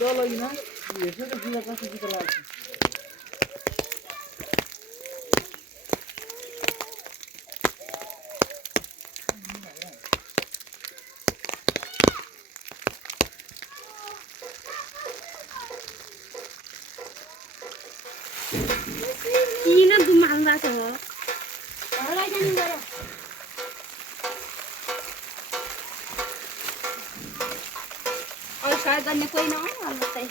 डर लगिन हेर्छु त पूजा कस्तो चित्त लाग्छ किन दुमाल्दा छ घरलाई जानु गरे और सायद गर्ने कोही नआउनु होला तै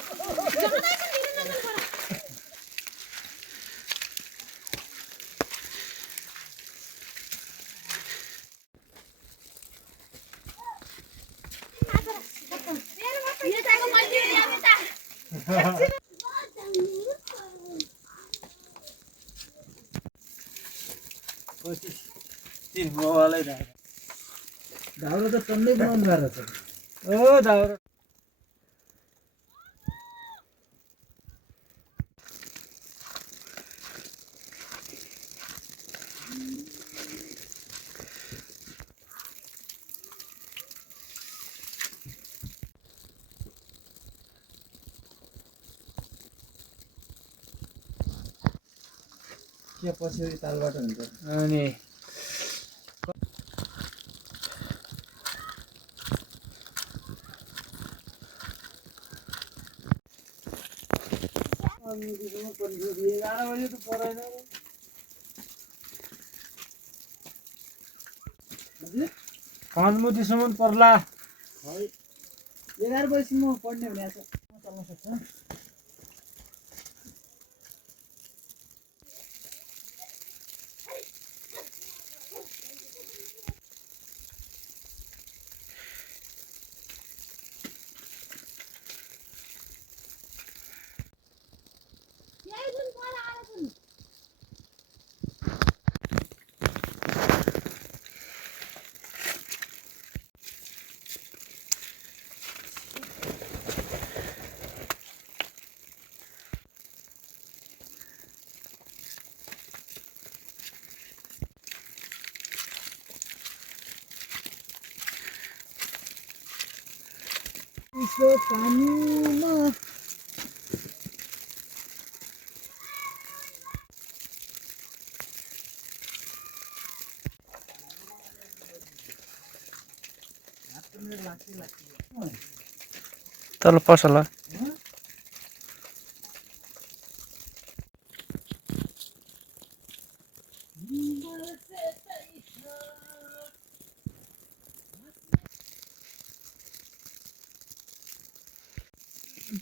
मोबाइलै दाउरो त टन्नै बनाउनु भएको छ ओ दाउरो के पछि तालबाट हुन्छ अनि कानमुटीसम्म पर्ला 11 बजीसम्म पढ्ने भने चल्न सक्छ इसो पानीमा तल पसला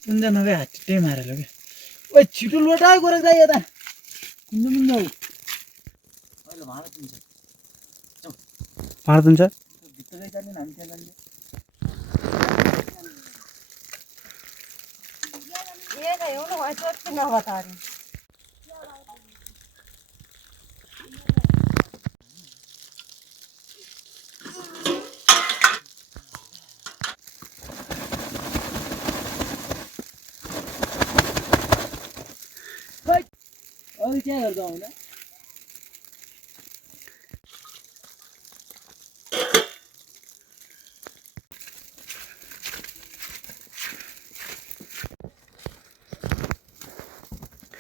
कुन्जा नभए हात्ते मारेर के ओइ छिटो लोटा गरेर जाई यता कुन्जा मुन्जा अहिले भाँडा दिन्छ भाँडा दिन्छ भित्रै जाने हामी त्यहाँ जाने 얘가 여기로 와서 어떻게 나왔다 하니 अघि क्या गर्दा होइन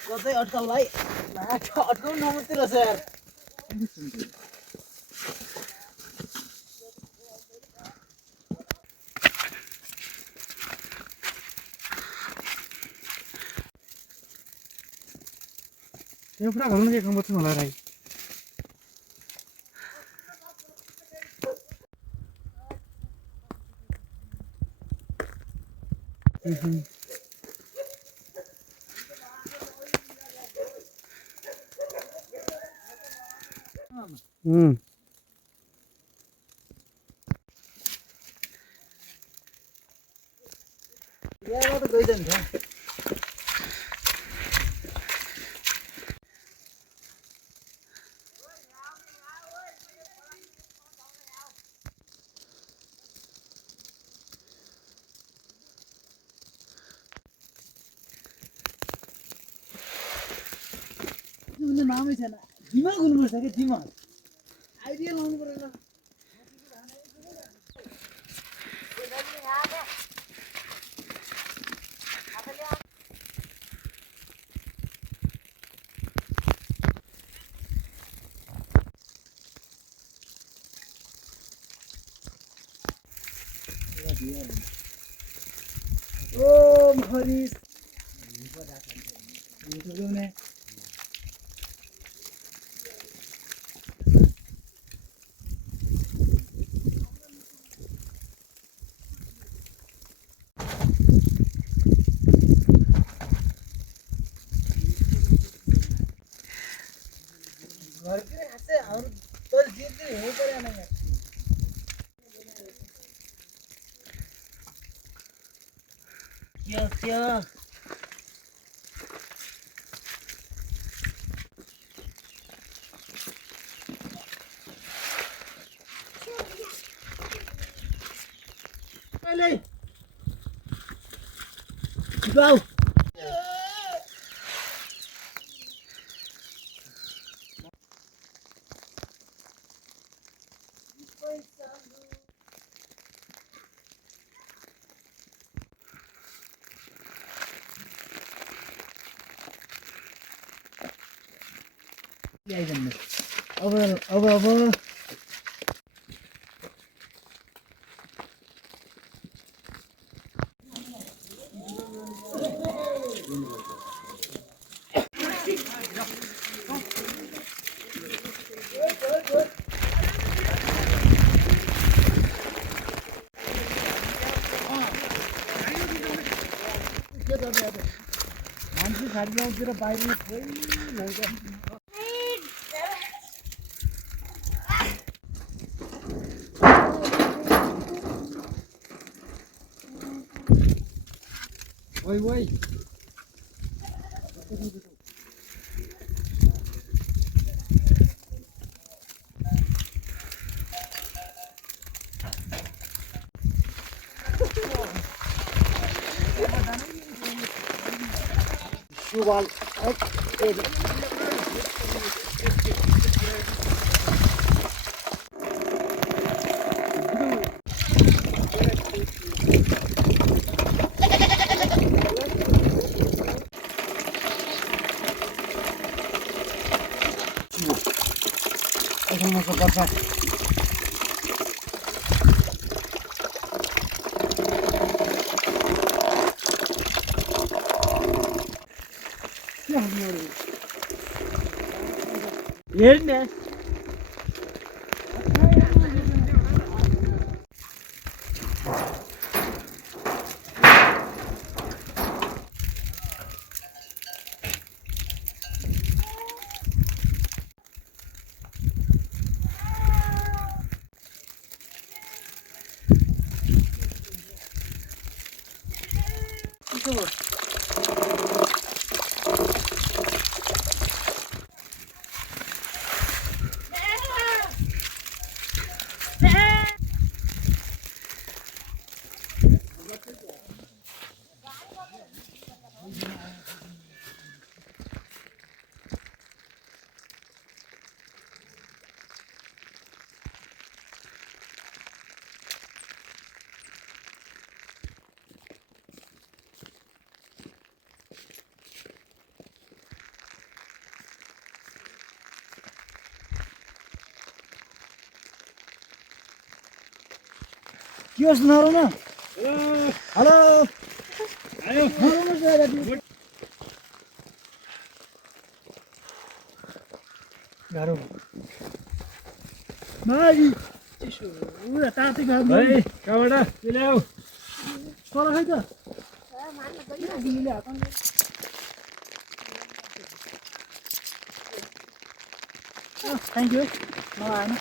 कतै अड्काउ भाइ अड्काउनु नमत्रै रहेछ यार यो पुरा घुम्नु के काम गर्छु होला राई यहाँबाट गइजान्छ नामै छैन दिमाग हुनुपर्छ कि दिमाग आइडिया लाउनु पर्यो ओम हरि ने घर के हासे और तो जीत हो पड़े ना क्या पहले जाओ अब मान्छे खाली आउँथ्यो र बाहिर ओइ ओइ सुवाल हेर्ने के होस् नरौ न हेलो आयो गाह्रो मागी यसो उता ताते गाह्रो है कहाँबाट के ल्याऊ तल खै त थ्याङ्क यू आएन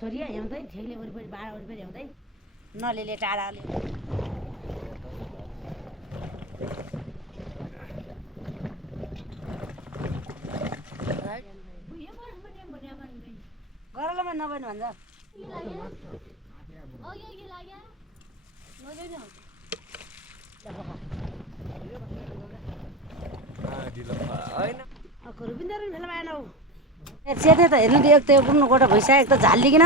छोरी हेर्दै ठेले वरिपरि बाढा वरिपरि हेर्दै नलेले टाढाले गरलमा नबैन भन्छ रुपिन्दर भेला भएन हौ सेते त हेर्नु त्यो एक त कुन गोटा भइसक्यो एक त झालिकन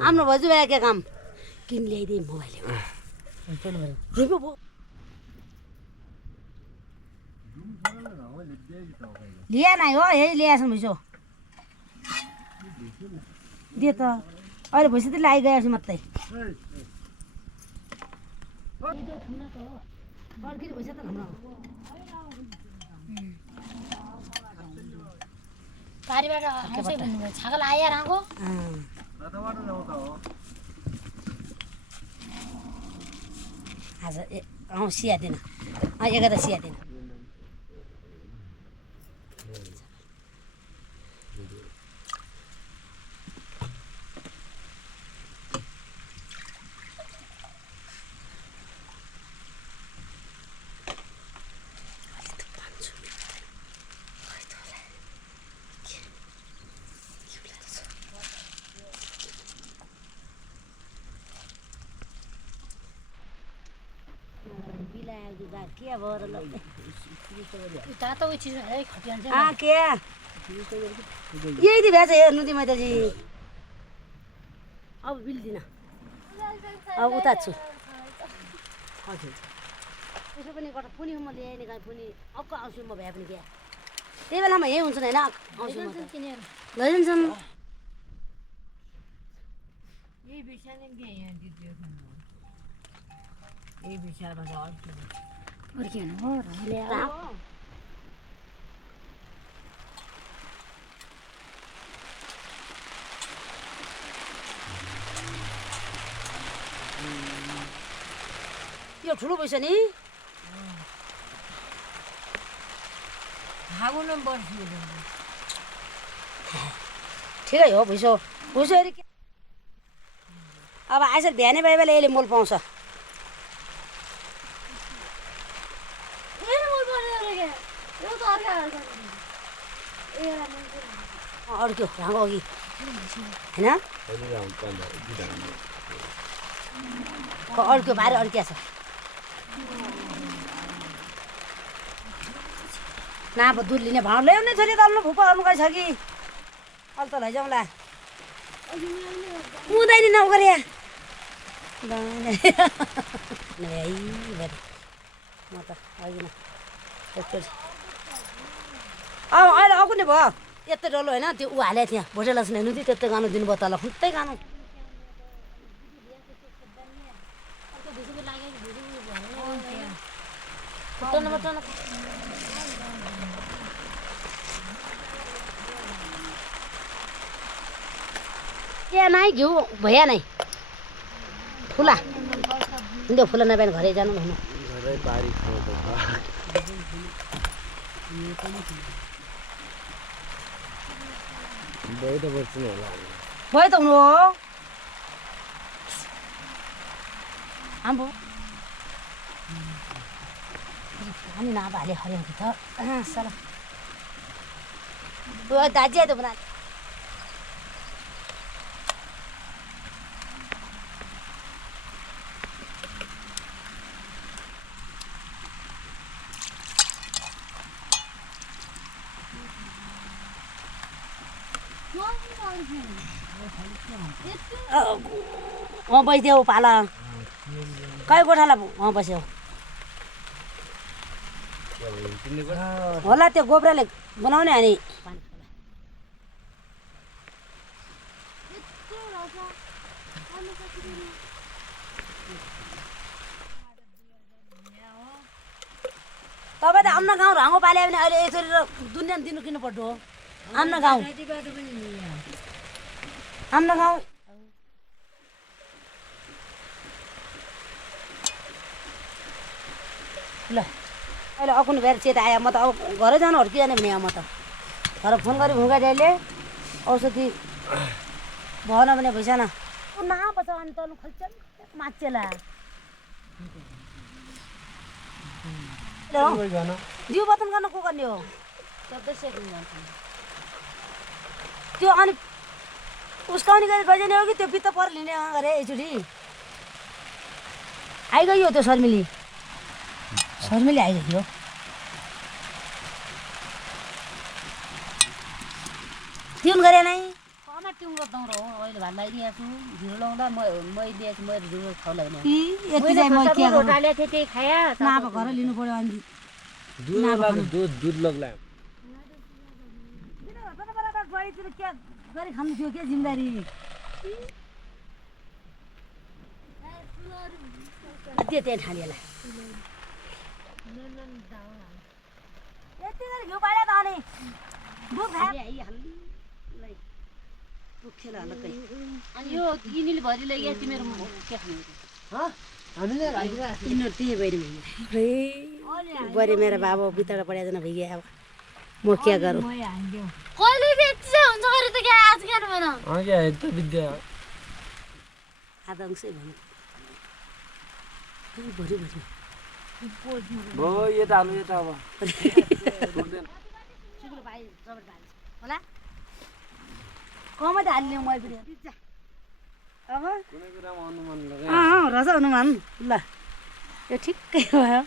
हाम्रो भाउजू भाइ के काम किन ल्याइदिए मोबाइल लिया नै हो यही ल्याएछ भैसो दे त अहिले भैँसी त लागिगएपछि मात्रै बारीबाट आउँछै भन्नुभयो छागल आयो राको आज सिया दिन एघार सिया दिन के भएर तातो चिज है खटिन्छ के यही भएछ हेर्नु ती मैदाजी अब बिल्दिन अब उता छु हजुर त्यसो पनि गएर पुनि म ल्याएँ कहाँ पुनि अक्क आउँछु म भए पनि क्या त्यही बेलामा यही हुन्छ होइन आउँछु म लैजान्छन् यही बिर्साने के यहाँ दिदियो यही बिर्साएर अर्किनु हो यो ठुलो भइस नि खानु पर्छ ठिकै हो भइसो भइसो अब आइस बिहानै भए बेला यसले मोल पाउँछ अड्क्यो भाँगो अघि होइन अड्क्यो भारी अड्किया छ न अब दुध लिने भाँडो ल्याउने छोरी त अल्नु फुप्पा गर्नु गएछ कि अहिले त लैजाउँला हुँदैन नगरे म त अघि न अब अहिले आएको नि भयो यत्रो डल्लो होइन त्यो ऊ हालेको थिएँ भोटे लक्ष्मी हेर्नु थियो त्यत्रो गानु दिनुभयो तल खुट्टै गानु ए नाइ घिउ भैया नै फुला हिँड्यो फुला नपाएन घरै जानु भन्नु भयो त हुनु हो आम्बो हामी नहाले हरियो त सला दाजी आयो त बना बसिदेऊ पाला कहीँ गोठाला बस्यो होला त्यो गोब्राले बनाउने अनि तपाईँ त आफ्नो गाउँ रङ्गो पाल्यो भने अहिले यसरी दुनियाँ दिनु किन पर्छ हो आफ्नो गाउँ आफ्नो गाउँ ल अहिले अकुन भएर चेत आयो म त अब घरै जानु हर्किजाने भने म त घर फोन गरी भुङ्गा दाइले औषधि भएन भने भइसकेन नआउँछ अनि तल खोल्छ माछेला जिउ बतन गर्न को गर्ने हो त्यो अनि उस्काउने गरी गइजाने हो कि त्यो बित्त पर लिने गरे एकचोटि आइगयो त्यो शर्मिली आइगयो ट्युन गरे नै कमा ट्युन गर्दौ र अहिले भात लगाइदिएको छु झिरो लाउँदा मै दिएछु मैले झिरो खाउला भने यति चाहिँ म के गर्नु रोटाले थिए त्यही खाया अब घर लिनु पर्यो अनि दूध लग्ला के गरी खानु थियो के जिम्मेदारी त्यो त्यहाँ ठानेला यति गरी घिउ पाल्यो त अनि दुध दुखेर हलक्कै अनि यो यिनीले भरि लग्यो तिम्रो के खानु यिनीहरू त्यही बरी मेरो बाबु बितडा पढाइदिन भइगयो अब म के गरौँ कहिले बेच्छ हुन्छ गरे त के आज के भन विद्या आधा अंशै भनौँ भरि भयो यता हाल्नु यता अब होला कमै त हाल्ने मैले पनि अब कुनै कुरामा अनुमान रस अनुमान ल यो ठिक्कै भयो